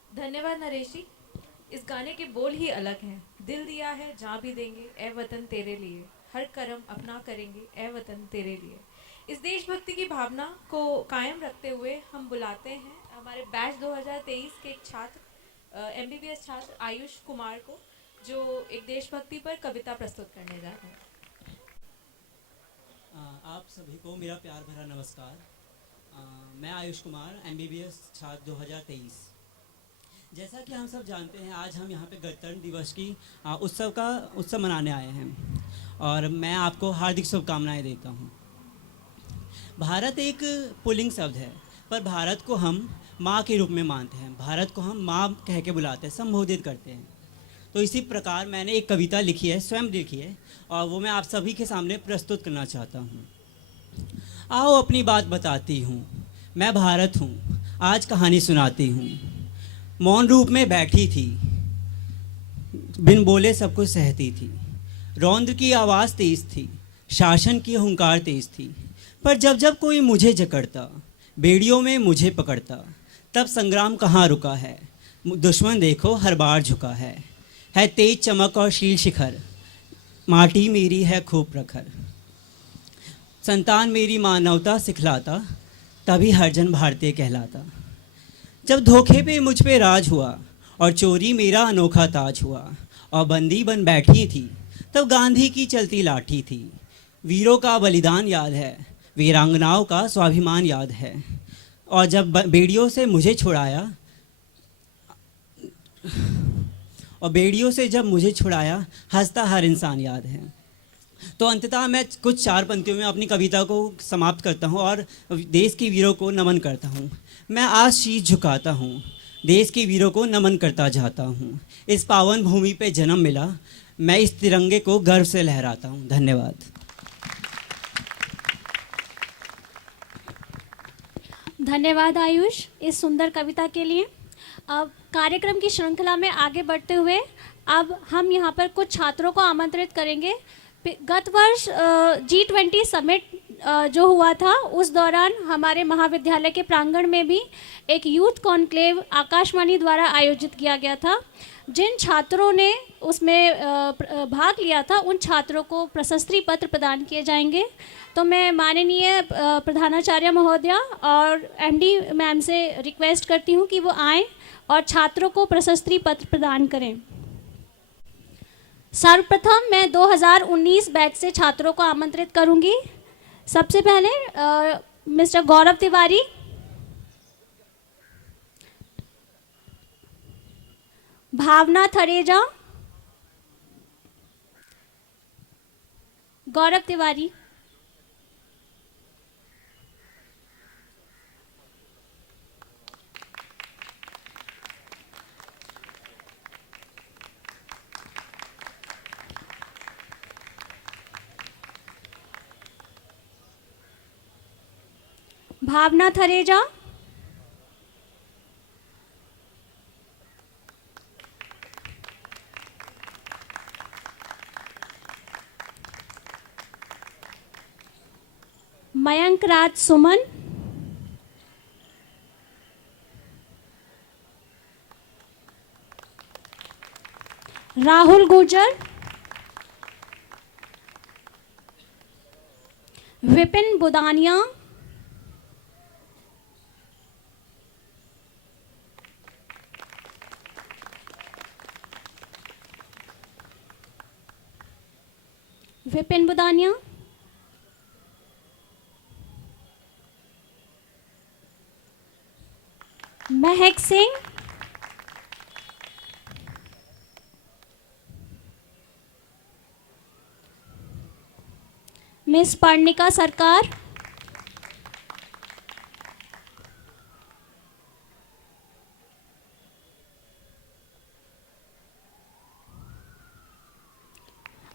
धन्यवाद नरेश जी। इस गाने के बोल ही अलग हैं। दिल दिया है जहाँ भी देंगे ऐ वतन तेरे लिए हर कर्म अपना करेंगे ऐ वतन तेरे लिए। इस देशभक्ति की भावना को कायम रखते हुए हम बुलाते हैं हमारे बैच 2023 के एक छात्र MBBS छात्र आयुष कुमार को जो एक देशभक्ति पर कविता प्रस्तुत करने जा रहे हैं। आप सभी को मेरा प्यार भरा नमस्कार। मैं आयुष कुमार MBBS छात्र 2023। जैसा कि हम सब जानते हैं आज हम यहाँ पे गणतंत्र दिवस की उत्सव मनाने आए हैं और मैं आपको हार्दिक शुभकामनाएं देता हूँ। भारत एक पुल्लिंग शब्द है पर भारत को हम माँ के रूप में मानते हैं। भारत को हम माँ कह के बुलाते हैं, संबोधित करते हैं। तो इसी प्रकार मैंने एक कविता लिखी है, स्वयं लिखी है और वो मैं आप सभी के सामने प्रस्तुत करना चाहता हूँ। आओ अपनी बात बताती हूँ, मैं भारत हूँ, आज कहानी सुनाती हूँ। मौन रूप में बैठी थी, बिन बोले सब कुछ सहती थी। रौद्र की आवाज़ तेज थी, शासन की हुंकार तेज थी। पर जब जब कोई मुझे जकड़ता, बेड़ियों में मुझे पकड़ता, तब संग्राम कहाँ रुका है, दुश्मन देखो हर बार झुका है तेज चमक और शील शिखर, माटी मेरी है खूब प्रखर। संतान मेरी मानवता सिखलाता, तभी हरजन भारतीय कहलाता। जब धोखे पे मुझ पे राज हुआ और चोरी मेरा अनोखा ताज हुआ, और बंदी बन बैठी थी तब गांधी की चलती लाठी थी। वीरों का बलिदान याद है, वीरांगनाओं का स्वाभिमान याद है, और जब बेड़ियों से मुझे छुड़ाया जब मुझे छुड़ाया, हंसता हर इंसान याद है। तो अंततः मैं कुछ 4 पंक्तियों में अपनी कविता को समाप्त करता हूँ और देश के वीरों को नमन करता हूँ। मैं आज शीश झुकाता हूँ, देश के वीरों को नमन करता जाता हूँ। इस पावन भूमि पे जन्म मिला, मैं इस तिरंगे को गर्व से लहराता हूँ। धन्यवाद। धन्यवाद आयुष इस सुंदर कविता के लिए। अब कार्यक्रम की श्रृंखला में आगे बढ़ते हुए अब हम यहाँ पर कुछ छात्रों को आमंत्रित करेंगे। गत वर्ष G20 समिट जो हुआ था, उस दौरान हमारे महाविद्यालय के प्रांगण में भी एक यूथ कॉन्क्लेव आकाशवाणी द्वारा आयोजित किया गया था। जिन छात्रों ने उसमें भाग लिया था, उन छात्रों को प्रशस्ति पत्र प्रदान किए जाएंगे। तो मैं माननीय प्रधानाचार्य महोदया और MD मैम से रिक्वेस्ट करती हूँ कि वो आएँ और छात्रों को प्रशस्ति पत्र प्रदान करें। सर्वप्रथम मैं 2019 बैच से छात्रों को आमंत्रित करूंगी। सबसे पहले मिस्टर गौरव तिवारी, भावना थरेजा, गौरव तिवारी, भावना थरेजा, मयंक राज सुमन, राहुल गुर्जर, विपिन बुदानिया, विपिन बुदानिया, महक सिंह, मिस पर्णिका सरकार,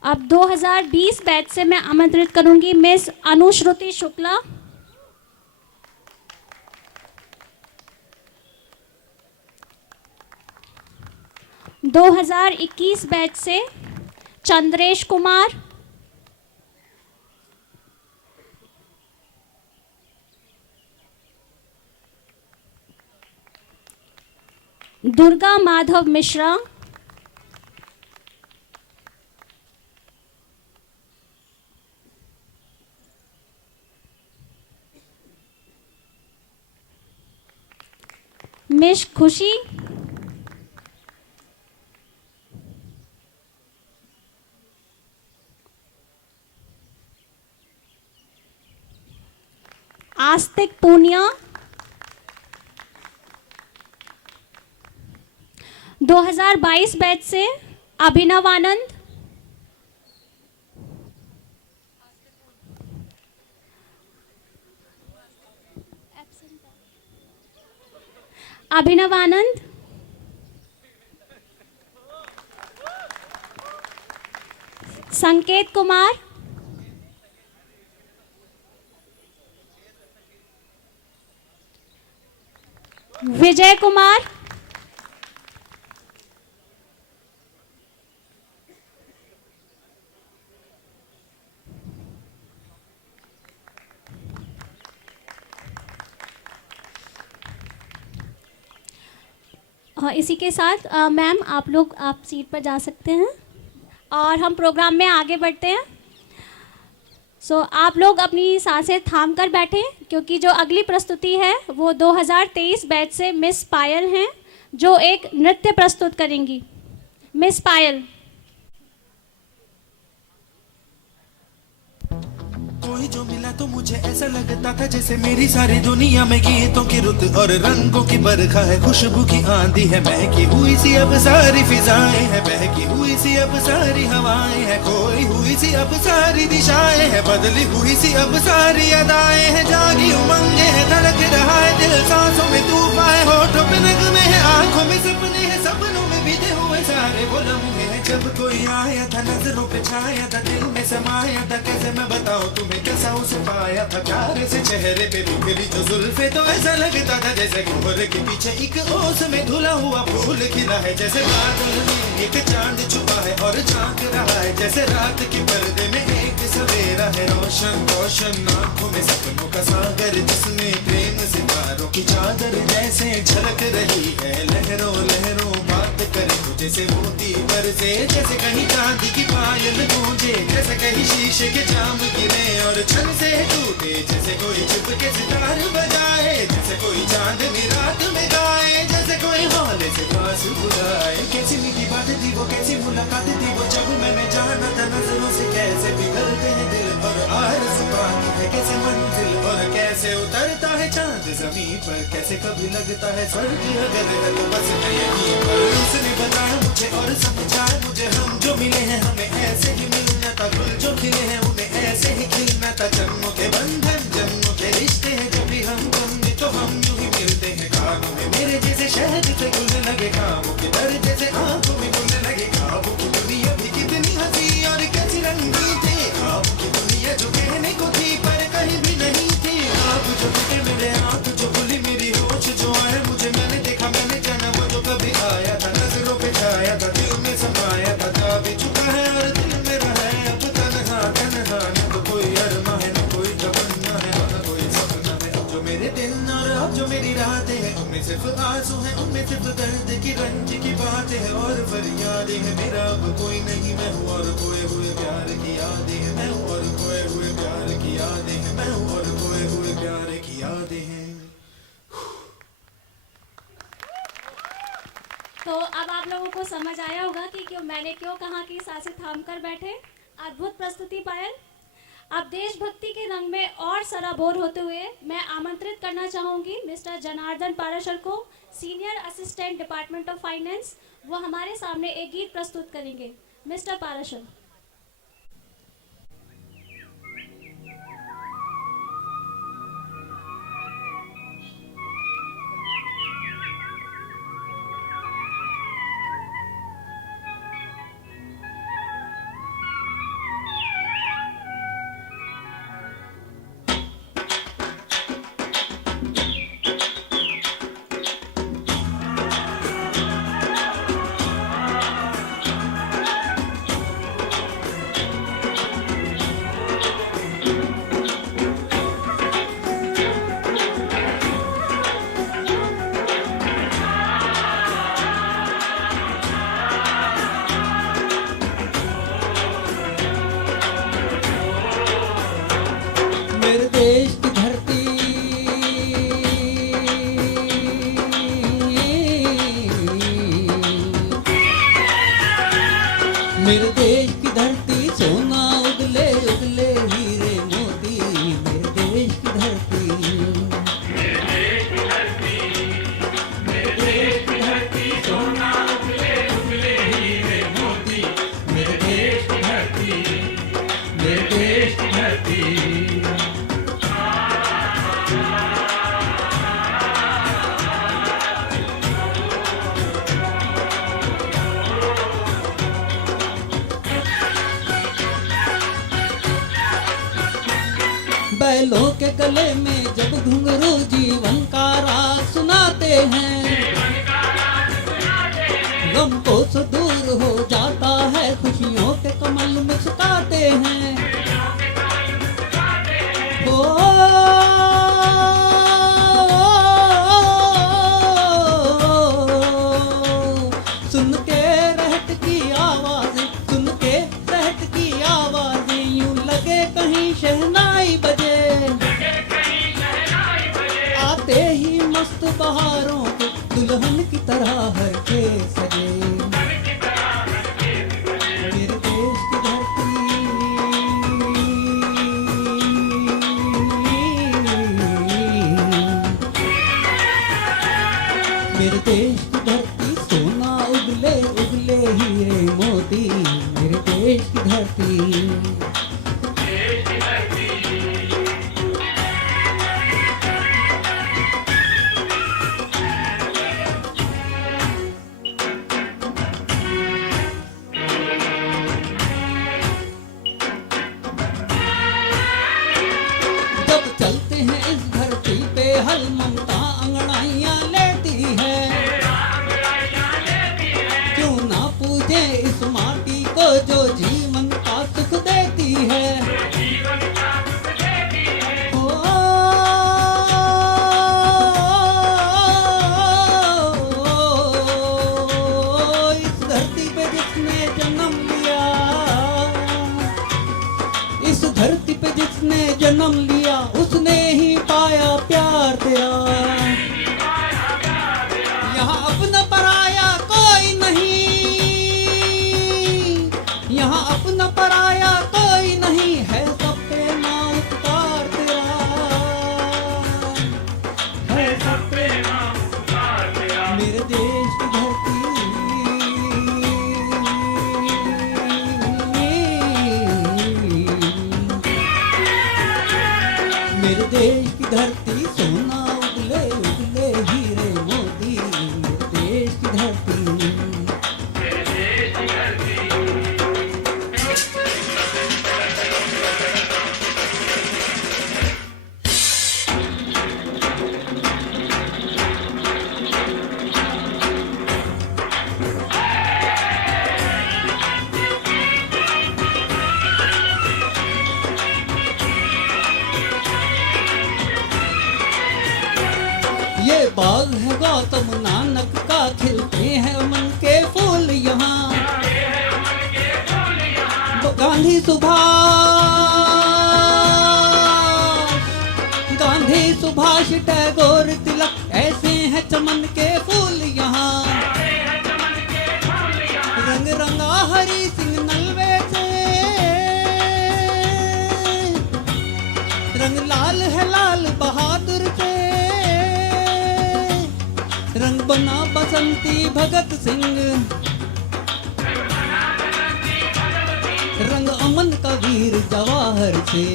अब 2020 बैच से मैं आमंत्रित करूंगी मिस अनुश्रुति शुक्ला, - 2021 बैच से चंद्रेश कुमार, दुर्गा माधव मिश्रा, मिस खुशी, आस्तिक पूनिया, 2022 बैच से अभिनव आनंद, अभिनव आनंद, संकेत कुमार, विजय कुमार, इसी के साथ मैम आप लोग आप सीट पर जा सकते हैं और हम प्रोग्राम में आगे बढ़ते हैं। सो आप लोग अपनी सांसें थाम कर बैठें क्योंकि जो अगली प्रस्तुति है वो 2023 बैच से मिस पायल हैं जो एक नृत्य प्रस्तुत करेंगी। मिस पायल। कोई जो मिला तो मुझे ऐसा लगता था जैसे मेरी सारी दुनिया में गीतों की रुत और रंगों की बरखा है, खुशबू की आंधी है, महकी हुई सी अब सारी फिजाएं हैं, बहकी हुई सी अब सारी हवाएं हैं, खोई हुई सी अब सारी दिशाएं हैं, बदली हुई सी अब सारी अदाएं हैं, जागी उमंगे है, धड़क रहा है दिल, सांसों में तूफान है, होठों पे नगमे है, आंखों में सपने हैं, सपनों में बीते हुए सारे वो लम्हे हैं, जब कोई आया था नजरों पे छाया था, दिल में समाया था, कैसे मैं बताऊं तुम्हें कैसा उसे पाया था, प्यारे से चेहरे पे बिखरी जो जुल्फे तो ऐसा लगता था जैसे कोहरे के पीछे एक ओस में धुला हुआ फूल खिला है, जैसे बादल में एक चांद छुपा है और झांक रहा है, जैसे रात के पर्दे में एक सवेरा है, रोशन रोशन आंखों में सपनों का सागर, जिसमें प्रेम सितारों की चादर जैसे झलक रही है, लहरों लहरों बात करे तो जैसे मोती बरसे, जैसे कहीं चांदी की पायल गूंजे, जैसे कहीं शीशे के जाम गिरे और छन से टूटे, जैसे कोई चुप के सितार बजाए, जैसे कोई चांदनी रात में गाए, जैसे कोई हौले से पास बुलाए, कैसी मीठी बात थी वो, कैसी मुलाकात थी वो, जब मैंने जाना था नजरों से कैसे पिघलते हैं दिल और आरज़ू पाती है कैसे मंजिल, और कैसे उतरता है चांद जमीन पर, कैसे कभी लगता है स्वर्ग अगर है तो बस मैं यहीं पर, उसने बताया मुझे और समझाया मुझे, हम जो मिले हैं हमें ऐसे ही मिलना था, फूल जो खिले हैं उन्हें ऐसे ही खिलना था, जन्मों के बंधन जन्मों के रिश्ते हैं, जब भी हम गम तो हम यूं ही मिलते हैं, कानों में मेरे जैसे शहद से घुलने लगे, खामों के दर जैसे आंखों में घुलने लगे, ख्वाबों की दुनिया भी कितनी हंसी और कैसी रंगी थी, ख्वाबों की दुनिया जो कहने को थी पर कहीं भी नहीं थी, आप जो टूटे मेरे आंख जो खुली मेरी होश जो आए मुझे, मैंने देखा मैंने जाना वो जो कभी आया था, नजरों पे छाया था, दिल में समाया था, जा भी चुका है और दिल में रहा है अब तन्हा तन्हा, न तो कोई अरमा है न कोई तमन्ना है न कोई सपना है, अब जो मेरे दिन और अब जो मेरी रातें हैं उनमें सिर्फ आंसू हैं, उनमें सिर्फ दर्द की रंज की बातें हैं और फरियादें हैं, मेरा अब कोई नहीं मैं हूँ और खोए हुए प्यार की यादें हैं, मैं हूँ और खोए हुए प्यार की यादें हैं, मैं हूँ और खोए हुए प्यार की यादें हैं। तो अब आप लोगों को समझ आया होगा कि मैंने क्यों कहा कि सांसें थाम कर बैठे। अद्भुत प्रस्तुति पायल। अब देशभक्ति के रंग में और सराबोर होते हुए मैं आमंत्रित करना चाहूँगी मिस्टर जनार्दन पाराशर को, senior assistant department of finance. वो हमारे सामने एक गीत प्रस्तुत करेंगे। मिस्टर पाराशर। मेरे देश की धरती सोना उगले उगले हीरे मोती, मेरे देश की धरती, मेरे देश की धरती सोना उगले उगले हीरे मोती, मेरे देश की धरती, मेरे देश की धरती। बैलों के गले में जब घुंघरू जीवन का राग सुनाते हैं, गम को से दूर हो जाता है, खुशियों के कमल मुस्काते हैं। ओ मस्त बहारों के दुल्हन की तरह हर के सजे। मेरे देश की धरती, मेरे देश की धरती सोना उगले उगले हीरे मोती। मेरे देश की धरती, जब चलते हैं इस धरती पे हल ममता अंगड़ाइयाँ लेती है। क्यों ना पूजे इस माटी को जो जीवन का सुख देती है। ओ, इस धरती पे जिसने जन्म लिया, इस धरती पे जिसने जन्म लिया उसने ही पाया प्यार तेरा। यहाँ अपना पराया कोई नहीं, यहाँ अपना पराया कोई नहीं है, सब पे नाम उपकार तेरा है, सब पे नाम उपकार तेरा। मेरे देश की धरती, मेरे देश की धरती सोना उगले उगले हीरे मोती। मेरे देश की धरती, ये बाग है गौतम नानक का, खिलते हैं मन के फूल यहाँ। गांधी सुभाष टैगोर तिलक ऐसे हैं चमन के फूल यहाँ। रंग रंगा हरि सिंह नलवे से, रंग लाल है लाल बहादुर से, रंग बना बसंती भगत सिंह, रंग अमन का वीर जवाहर से।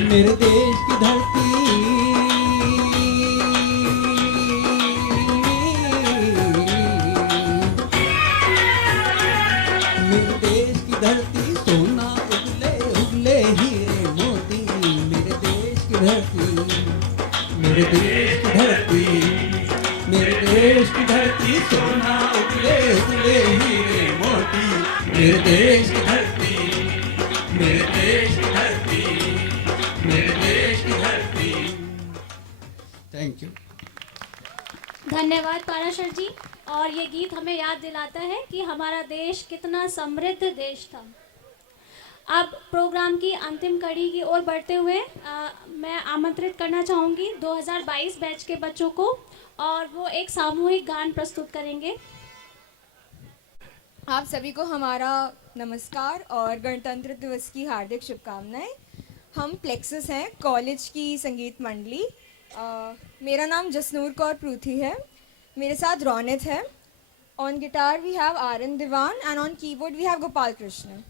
मेरे देश की धरती, मेरे देश की धरती सोना उगले उगले हीरे मोती। मेरे देश की धरती, मेरे देश की धरती, मेरे देश की धरती सोना उगले उगले हीरे मोती। मेरे देश की धरती, मेरे देश की धरती, मेरे देश की धरती। Thank you. धन्यवाद पाराशर जी। और ये गीत हमें याद दिलाता है कि हमारा देश कितना समृद्ध देश था। अब प्रोग्राम की अंतिम कड़ी की ओर बढ़ते हुए मैं आमंत्रित करना चाहूँगी 2022 बैच के बच्चों को, और वो एक सामूहिक गान प्रस्तुत करेंगे। आप सभी को हमारा नमस्कार और गणतंत्र दिवस की हार्दिक शुभकामनाएं। हम प्लेक्सस हैं, कॉलेज की संगीत मंडली। मेरा नाम जसनूर कौर पृथ्वी है, मेरे साथ रौनित है। On guitar we have Aaran Diwan and on keyboard we have Gopal Krishna.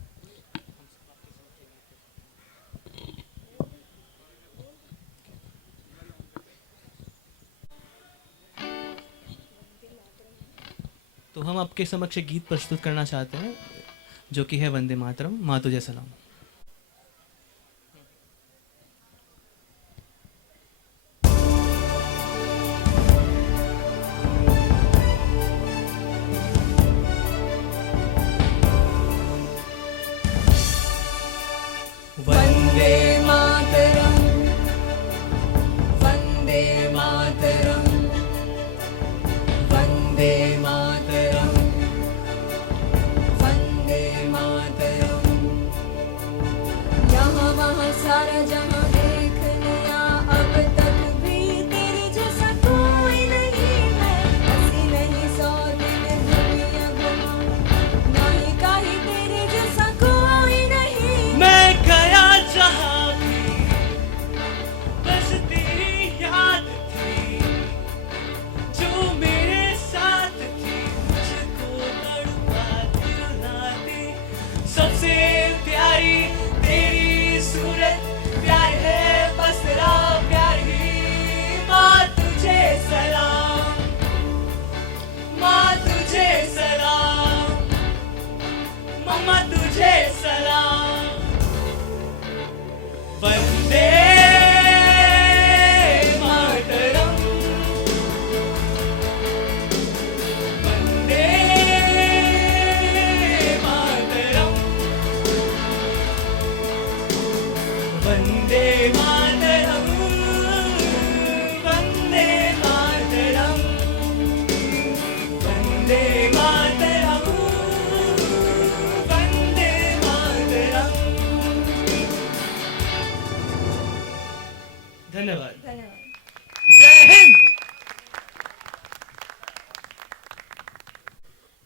तो हम आपके समक्ष गीत प्रस्तुत करना चाहते हैं जो कि है वंदे मातरम, माँ तुझे सलाम। वंदे मातरम, वंदे मातरम, वंदे मातरम, वंदे मातरम। धन्यवाद। धन्यवाद। जय हिंद।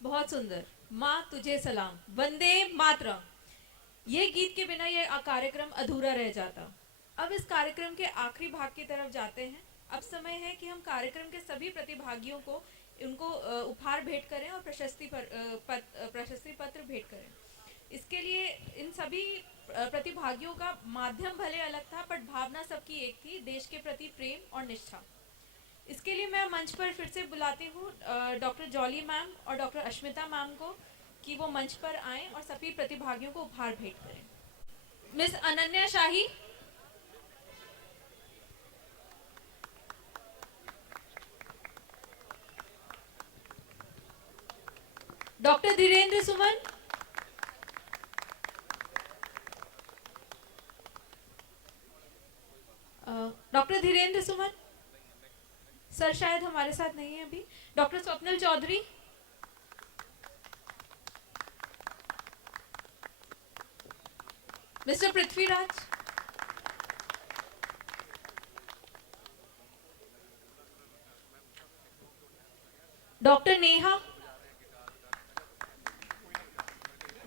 बहुत सुंदर। माँ तुझे सलाम, वंदे मातरम। ये गीत के बिना ये कार्यक्रम अधूरा रह जाता। अब इस कार्यक्रम के आखिरी भाग की तरफ जाते हैं। अब समय है कि हम कार्यक्रम के सभी प्रतिभागियों को उनको उपहार भेंट करें और प्रशस्ति पत्र भेंट करें। इसके लिए इन सभी प्रतिभागियों का माध्यम भले अलग था, पर भावना सबकी एक थी, देश के प्रति प्रेम और निष्ठा। इसके लिए मैं मंच पर फिर से बुलाती हूँ डॉक्टर जॉली मैम और डॉक्टर अश्मिता मैम को कि वो मंच पर आएं और सभी प्रतिभागियों को उपहार भेंट करें। Miss Ananya Shahi, doctor Dhirendra Suman, doctor Dhirendra Suman sir शायद हमारे साथ नहीं है अभी। Doctor Swapnil Chaudhary, mister Prithviraj, doctor Neha,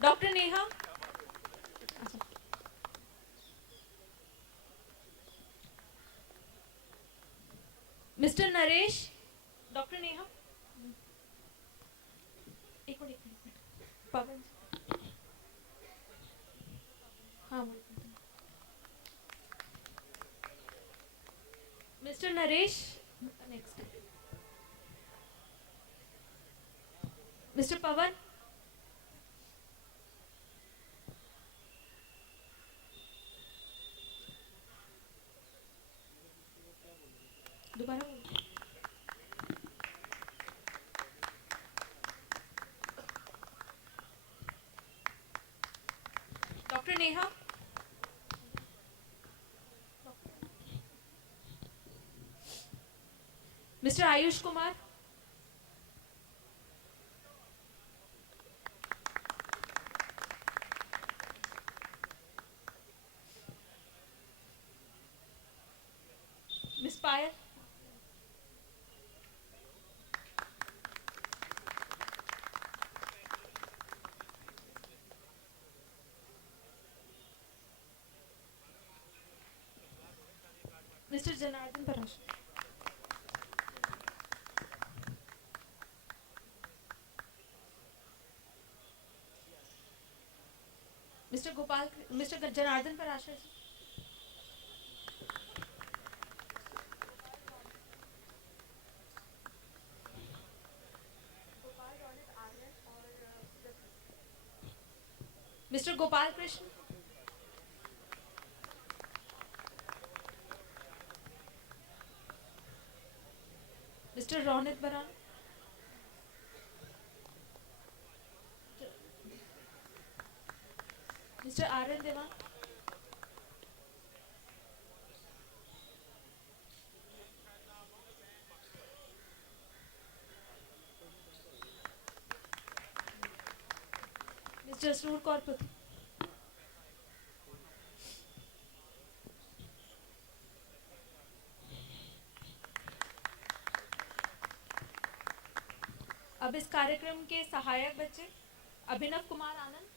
doctor Neha, mister Naresh, doctor Neha, एक मिनट, पवन, हाँ, mister Naresh, next, mister Pawan, दोबारा doctor Neha, mister Ayush Kumar, miss Payal, mister Janardan Parashar, mister Janardan Parashar ji, mister Gopal Krishna, mister Ronit Baran, mister Aryan Dewan, mister Jasnoor Kaur पृथ्वी, अब इस कार्यक्रम के सहायक बच्चे अभिनव कुमार आनंद,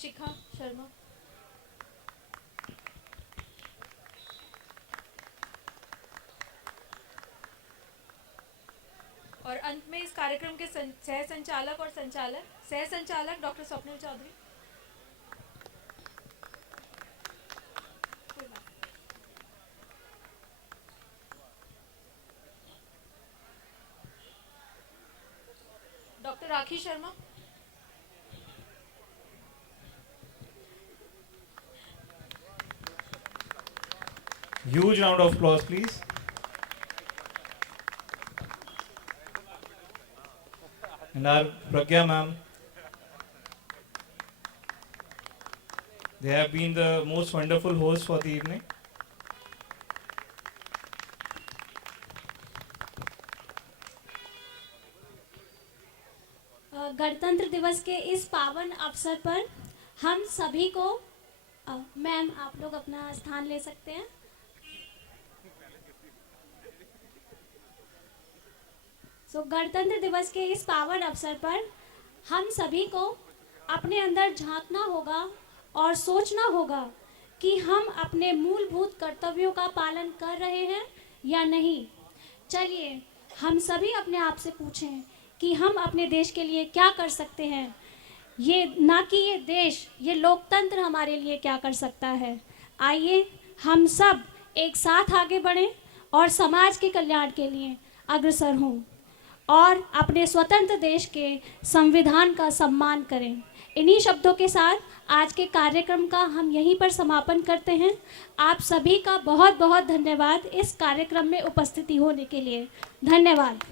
शिखा शर्मा, और अंत में इस कार्यक्रम के सह संचालक doctor Swapnil Chaudhary. Doctor Rakhi Sharma, Huge round of applause, please. And our Pragya ma'am. They have been the most wonderful hosts for the evening. गणतंत्र दिवस के इस पावन अवसर पर हम सभी को मैम आप लोग अपना स्थान ले सकते हैं। गणतंत्र दिवस के इस पावन अवसर पर हम सभी को अपने अंदर झांकना होगा और सोचना होगा कि हम अपने मूलभूत कर्तव्यों का पालन कर रहे हैं या नहीं। चलिए हम सभी अपने आप से पूछें कि हम अपने देश के लिए क्या कर सकते हैं, ये ना कि ये देश, ये लोकतंत्र हमारे लिए क्या कर सकता है। आइए हम सब एक साथ आगे बढ़ें और समाज के कल्याण के लिए अग्रसर हों और अपने स्वतंत्र देश के संविधान का सम्मान करें। इन्हीं शब्दों के साथ आज के कार्यक्रम का हम यहीं पर समापन करते हैं। आप सभी का बहुत बहुत धन्यवाद इस कार्यक्रम में उपस्थिति होने के लिए। धन्यवाद।